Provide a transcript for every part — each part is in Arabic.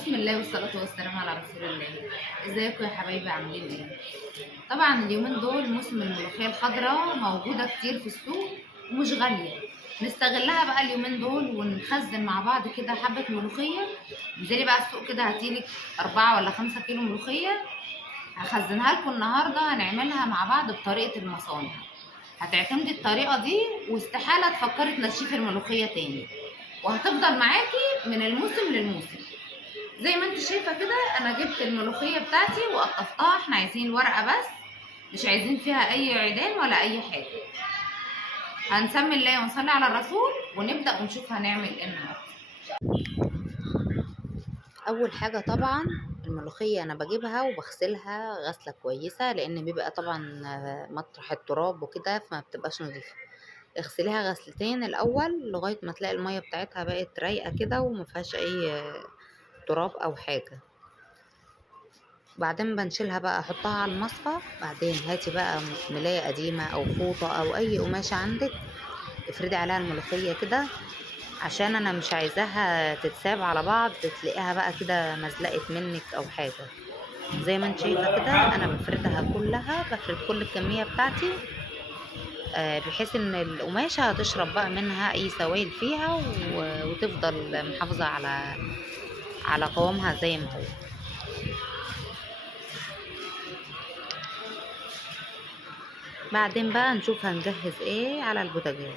بسم الله والصلاة والسلام على رسول الله. ازيكم يا حبايبي، عاملين ايه؟ طبعا اليومين دول موسم الملوخية الخضراء موجودة كتير في السوق ومش غالية. نستغلها بقى اليومين دول ونخزن مع بعض كده حبة ملوخية. انزلي بقى السوق كده هاتيلك 4 ولا 5 كيلو ملوخية، هخزنها لكم النهاردة. هنعملها مع بعض بطريقة المصانع. هتعتمدي الطريقة دي واستحالة تفكري تنشفي الملوخية تاني، وهتفضل معاكي من الموسم للموسم. زي ما انت شايفه كده انا جبت الملوخيه بتاعتي وقطفتها. احنا عايزين الورقه بس، مش عايزين فيها اي عيدان ولا اي حاجه. هنسمي الله ونصلي على الرسول ونبدا ونشوف هنعمل ايه النهارده. اول حاجه طبعا الملوخيه انا بجيبها وبغسلها غسله كويسه، لان بيبقى طبعا مطرح التراب وكده فما بتبقاش نظيفه. اغسليها غسلتين الاول لغايه ما تلاقي الميه بتاعتها بقت رايقه كده وما فيهاش اي تراب او حاجه. بعدين بنشيلها بقى احطها على المصفى. بعدين هاتي بقى ملاية قديمة او فوطة او اي قماشة عندك، افردي عليها الملوخية كده عشان انا مش عايزاها تتساب على بعض تلاقيها بقى كده مزلقت منك او حاجة. زي ما انت شايفة كده انا بفردها كلها، بفرد كل الكمية بتاعتي بحيث ان القماشة هتشرب بقى منها اي سوائل فيها وتفضل محافظة على قوامها زي ما هو. بعدين بقى نشوف هنجهز ايه على البوتاجاز.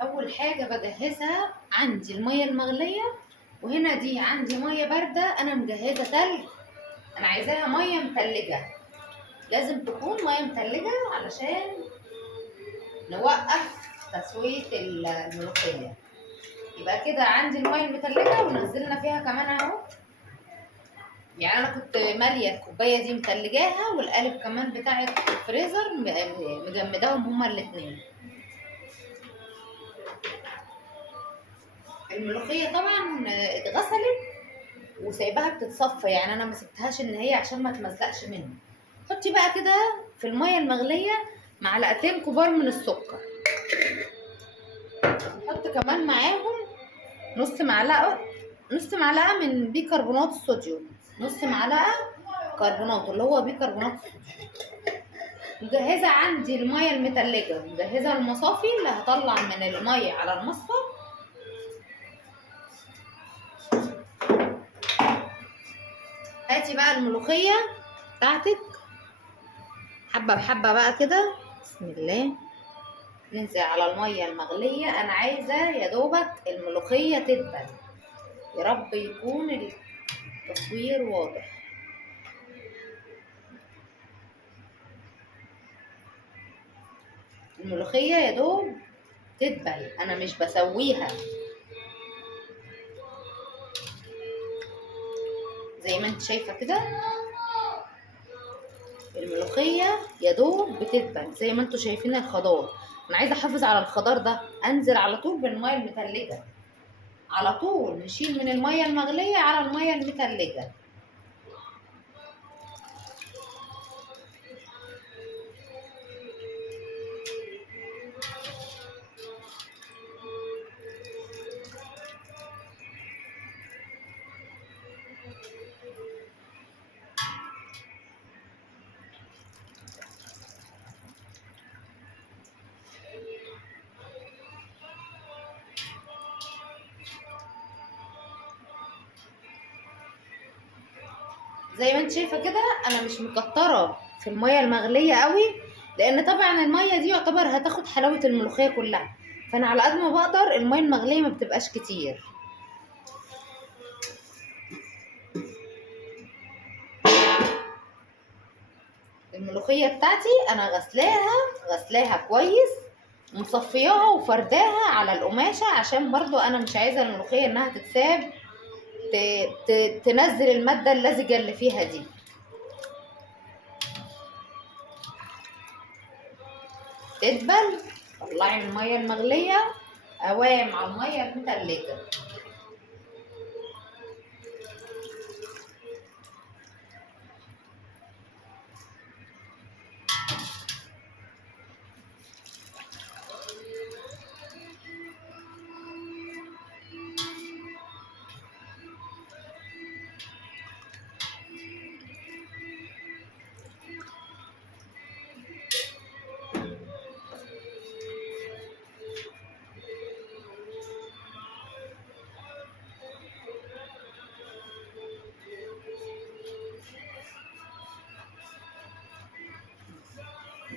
اول حاجه بجهزها عندي الميه المغليه، وهنا دي عندي ميه بارده انا مجهزه تلج. انا عايزاها ميه متلجه، لازم تكون ميه متلجه علشان نوقف تسويه الملوخيه. يبقى كده عندي الميه المتلجه ونزلنا فيها كمان اهو. يعني انا كنت ماليه الكوبايه دي متلجاها، والقالب كمان بتاع الفريزر مجمداهم هما الاتنين. الملوخيه طبعا اتغسلت وسايباها بتتصفى، يعني انا ما سبتهاش ان هي عشان ما تمزقش مني. حطي بقى كده في الميه المغليه معلقتين كبار من السكر، نحط كمان معاهم نص معلقه من بيكربونات الصوديوم، نص معلقه كربونات اللي هو بيكربونات الصوديوم. مجهزه عندي الميه المتلجه ومجهزه المصافي اللي هطلع من الميه على المصفى. هاتي بقى الملوخيه بتاعتك حبه بحبه بقى كده، بسم الله. ننزل على الميه المغليه. انا عايزه يا دوبك الملوخيه تدبل، يا رب يكون التصوير واضح. الملوخيه يا دوب تدبل، انا مش بسويها. زي ما انت شايفه كده الملوخيه يا دوب بتدبل زي ما انتوا شايفين الخضار. انا عايزه احافظ على الخضار ده، انزل على طول بالميه المتلجه، على طول نشيل من الميه المغليه على الميه المتلجه. زي ما انت شايفه كده انا مش مكتره في الميه المغليه قوي، لان طبعا الميه دي يعتبر هتاخد حلاوه الملوخيه كلها، فانا على قد ما بقدر الميه المغليه ما بتبقاش كتير. الملوخيه بتاعتي انا غسلاها كويس ومصفياها وفرداها على القماشه، عشان برضو انا مش عايزه الملوخيه انها تتساب تنزل الماده اللزجه اللي فيها دي. تدبل، طلعي الميه المغليه اوام على الميه المتلجه.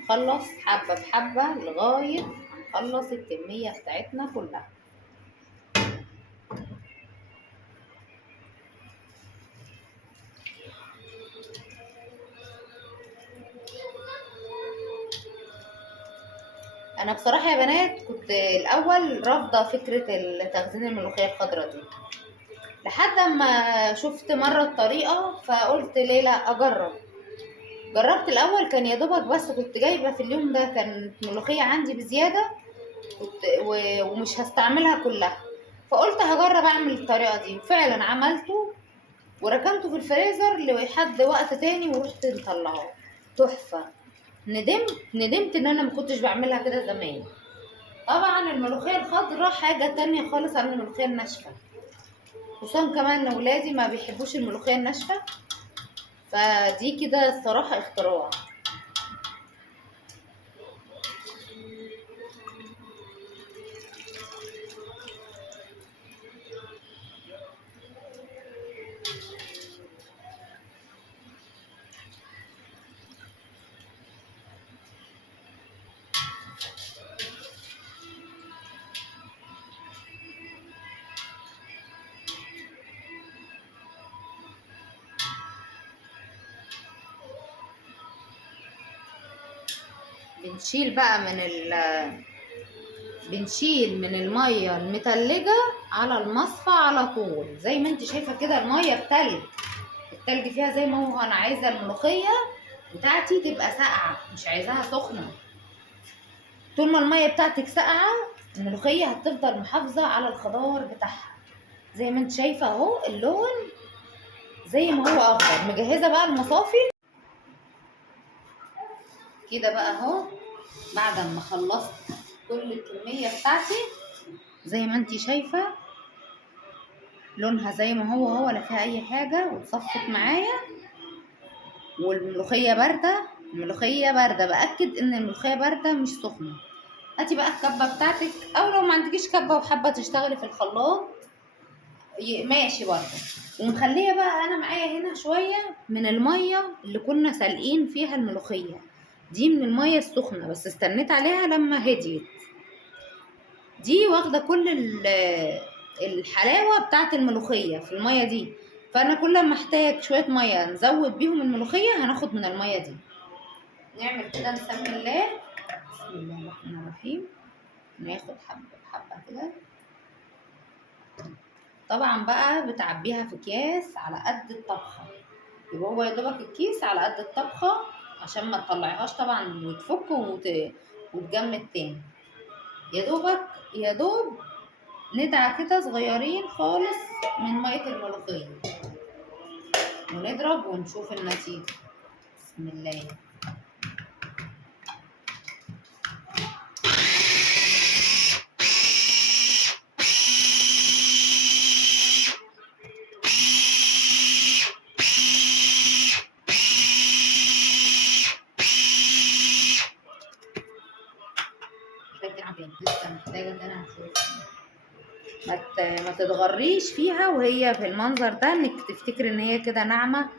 نخلص حبة بحبة لغاية نخلص الكمية بتاعتنا كلها. انا بصراحة يا بنات كنت الاول رافضة فكرة تخزين الملوخية الخضراء دي، لحد ما شفت مرة الطريقة فقلت ليه لا اجرب. جربت الاول كان يا دوبك، بس كنت جايبة في اليوم ده كانت ملوخية عندي بزيادة ومش هستعملها كلها، فقلت هجرب اعمل الطريقة دي، وفعلا عملته وركنته في الفريزر لحد وقت تاني ورحت مطلعاه تحفة. ندمت ان انا ما كنتش بعملها كده زمان. طبعا الملوخية الخضراء حاجة تانية خالص عن الملوخية الناشفة، خصوصا كمان ان ولادي ما بيحبوش الملوخية الناشفة، فدي كده الصراحة اختراع. بنشيل بقى بنشيل من المية المتلجة على المصفى على طول، زي ما انت شايفة كده المية بتلج، التلج فيها زي ما هو. انا عايزة الملوخية بتاعتي تبقى ساقعة، مش عايزاها سخنة. طول ما المية بتاعتك ساقعة الملوخية هتفضل محافظة على الخضار بتاعها. زي ما انت شايفة اهو اللون زي ما هو اخضر. مجهزة بقى المصافي كده بقى اهو. بعد ما خلصت كل الكمية بتاعتي زي ما انت شايفة لونها زي ما هو لا فيها اي حاجة، وتصفت معايا. والملوخية باردة، الملوخية باردة، بأكد ان الملوخية باردة مش سخنة. هاتي بقى الكبة بتاعتك، او لو ما عندكيش كبة وحابة تشتغلي في الخلاط ماشي برضه. ومخليه بقى انا معايا هنا شويه من الميه اللي كنا سالقين فيها الملوخيه دي، من الميه السخنه، بس استنيت عليها لما هديت. دي واخده كل الحلاوه بتاعه الملوخيه في الميه دي، فانا كل ما احتاج شويه ميه نزود بيهم الملوخيه هناخد من الميه دي. نعمل كده نسمي الله. بسم الله الرحمن الرحيم. ناخد حبه بحبه كده. طبعا بقى بتعبيها في اكياس على قد الطبخه، يبقى هو يا دوبك الكيس على قد الطبخه عشان ما تطلعيهاش طبعا وتفك وتجمد تاني. يا دوب ندعى كده صغيرين خالص من ميه الملوخيه، ونضرب ونشوف النتيجه. بسم الله. لسه محتاجه ان انا اشوف. ما تتغريش فيها وهي في المنظر ده انك تفتكر ان هي كده ناعمه،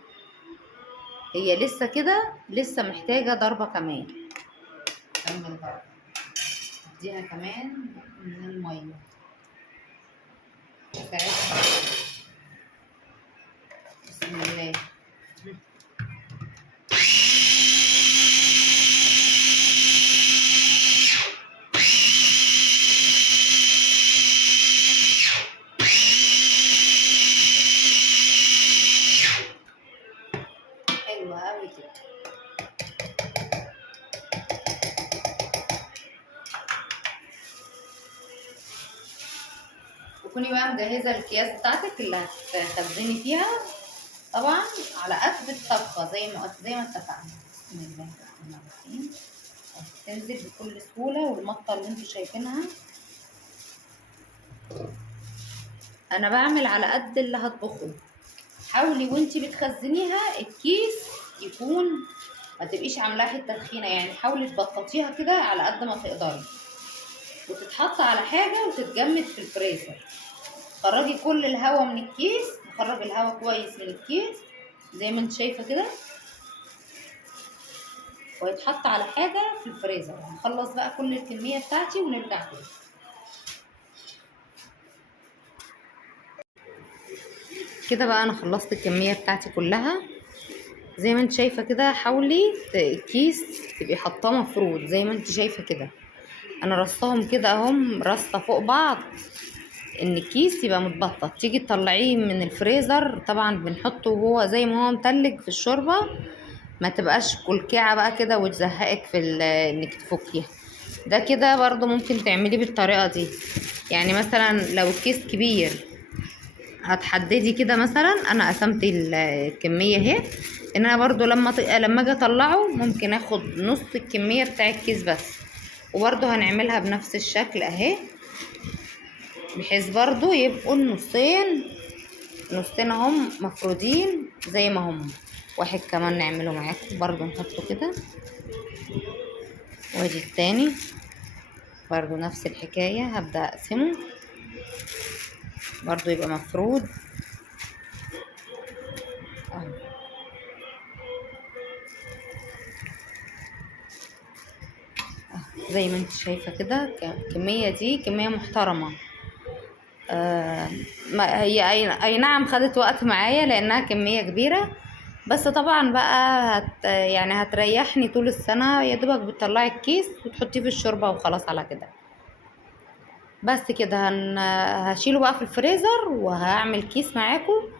هي لسه كده، لسه محتاجه ضربه كمان. كمل ضربه، اديها كمان من الميه بتاعتها. بسم الله. حلوة قوي كده. وكوني بقى مجهزة الأكياس بتاعتك اللي هتخزني فيها، طبعا على قد الطبخة زي ما اتفقنا. بسم الله الرحمن الرحيم. تنزل بكل سهولة، والمطة اللي انتوا شايفينها انا بعمل على قد اللي هطبخه. حاولي وانتي بتخزنيها الكيس يكون ما تبقيش عاملاه حته تخينه، يعني حاولي تبططيها كده على قد ما تقدري، وتتحط على حاجه وتتجمد في الفريزر. خرجي كل الهواء من الكيس، نخرج الهواء كويس من الكيس زي ما انت شايفه كده. ويتحط على حاجه في الفريزر. هنخلص بقى كل الكميه بتاعتي ونرجع تاني. كده بقى انا خلصت الكميه بتاعتي كلها زي ما انت شايفه كده. حاولي الكيس تبقي حاطاه مفروض زي ما انت شايفه كده. انا رصاهم كده اهم رصه فوق بعض، ان الكيس يبقى متبطط. تيجي تطلعيه من الفريزر طبعا بنحطه وهو زي ما هو متلج في الشوربه، ما تبقاش كلكعه بقى كده وتزهقك في انك تفكيها. ده كده برضو ممكن تعمليه بالطريقه دي. يعني مثلا لو الكيس كبير هتحددي كده، مثلا انا قسمت الكميه اهي، ان انا برضو لما اجي اطلعه ممكن اخد نص الكميه بتاع الكيس بس. وبرضو هنعملها بنفس الشكل اهي، بحيث برضو يبقوا النصين نصين اهم مفرودين زي ما هم. واحد كمان نعمله معاكم برضو، نحطه كده. وادي التاني برضو نفس الحكاية، هبدأ اقسمه برضو يبقى مفرود اهو. زي ما انت شايفة كده الكمية دي كمية محترمة. ما هي اي نعم خدت وقت معايا لانها كمية كبيرة، بس طبعا بقى يعني هتريحني طول السنة. يا دوبك بتطلعي الكيس وتحطيه في الشوربة وخلاص على كده. بس كده هشيله بقى في الفريزر وهعمل كيس معاكم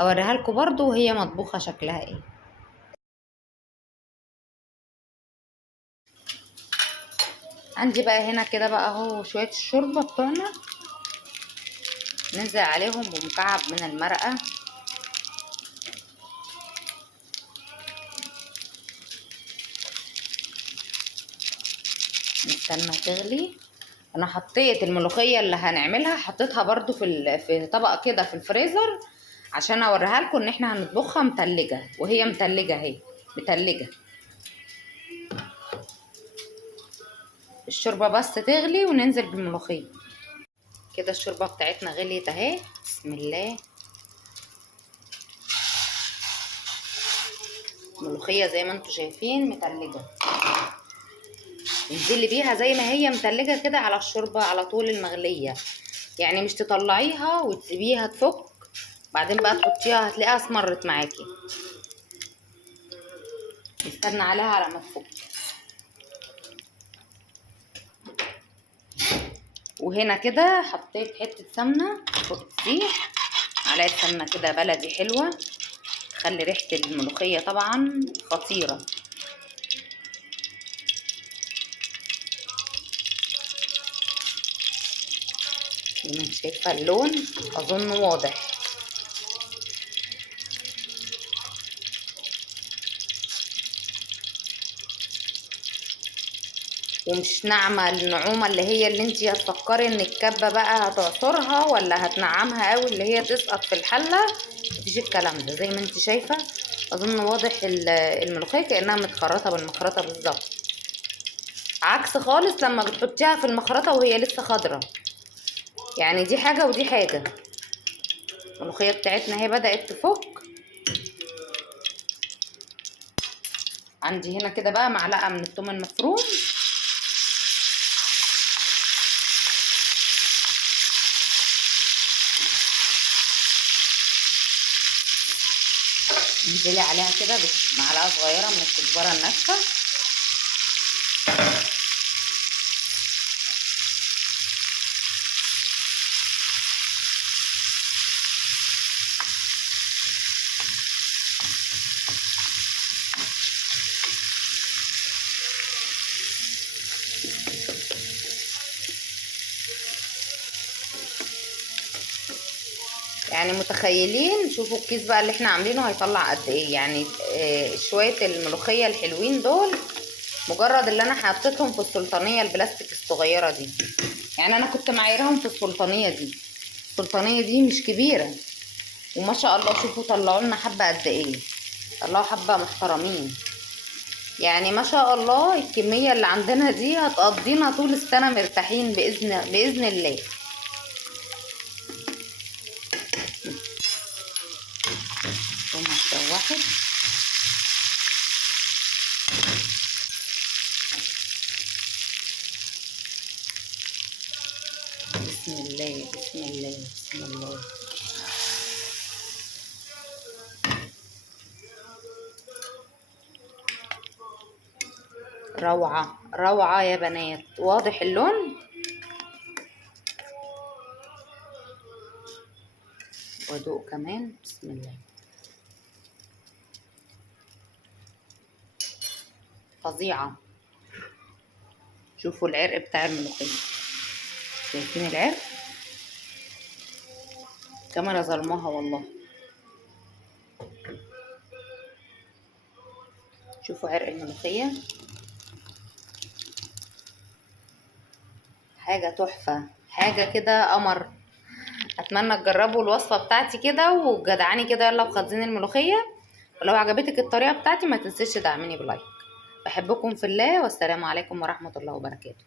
اوريها لكم برضو وهي مطبوخة شكلها ايه. عندي بقى هنا كده بقى اهو شوية الشوربة بتوعنا، ننزل عليهم بمكعب من المرقة. نستنى تغلي. انا حطيت الملوخيه اللي هنعملها حطيتها برضو في طبق كده في الفريزر، عشان اوريها لكم ان احنا هنطبخها متلجه، وهي متلجه اهي متلجه. الشوربه بس تغلي وننزل بالملوخيه. كده الشوربه بتاعتنا غليت اهي، بسم الله. الملوخيه زي ما انتم شايفين متلجه، انزلي بيها زي ما هي متلجه كده على الشوربه على طول المغليه. يعني مش تطلعيها وتسيبيها تفك بعدين بقى تحطيها هتلاقيها اسمرت معاكي. نستنى عليها على ما تفك. وهنا كده حطيت حته سمنه فوق تسيح، معلقه سمنه كده بلدي حلوه تخلي ريحه الملوخيه طبعا خطيره. زي ما انت شايفه اللون اظن واضح. ومش ناعمه النعومه اللي انت هتفكري ان الكبه بقى هتعصرها ولا هتنعمها قوي اللي هي تسقط في الحله. مفيش الكلام ده. زي ما انت شايفه اظن واضح الملوخيه كانها متخرطه بالمخرطه بالظبط، عكس خالص لما بتحطيها في المخرطه وهي لسه خضره. يعني دي حاجه ودي حاجه. الملوخيه بتاعتنا هي بدات تفك. عندي هنا كده بقى معلقه من الثوم المفروم، انزلي عليها كده معلقه صغيره من الكزبره الناشفه. يعني متخيلين شوفوا الكيس بقى اللي احنا عاملينه هيطلع قد ايه. يعني شويه الملوخيه الحلوين دول مجرد اللي انا حطيتهم في السلطانيه البلاستيك الصغيره دي. يعني انا كنت معايرهم في السلطانيه دي. السلطانيه دي مش كبيره، وما شاء الله شوفوا طلعوا لنا حبه قد ايه. طلعوا حبه محترمين. يعني ما شاء الله الكميه اللي عندنا دي هتقضينا طول السنه مرتاحين باذن الله. ثم اتشوحت. روعة روعة يا بنات، واضح اللون. وادوق كمان، بسم الله. فظيعة. شوفوا العرق بتاع الملوخية، شايفين العرق؟ كاميرا ظلمها والله. شوفوا عرق الملوخية، حاجة تحفة، حاجة كده قمر. اتمنى تجربوا الوصفة بتاعتي كده وجدعاني كده، يلا بخزين الملوخية. ولو عجبتك الطريقة بتاعتي ما تنسيش تدعميني بلايك. بحبكم في الله، والسلام عليكم ورحمة الله وبركاته.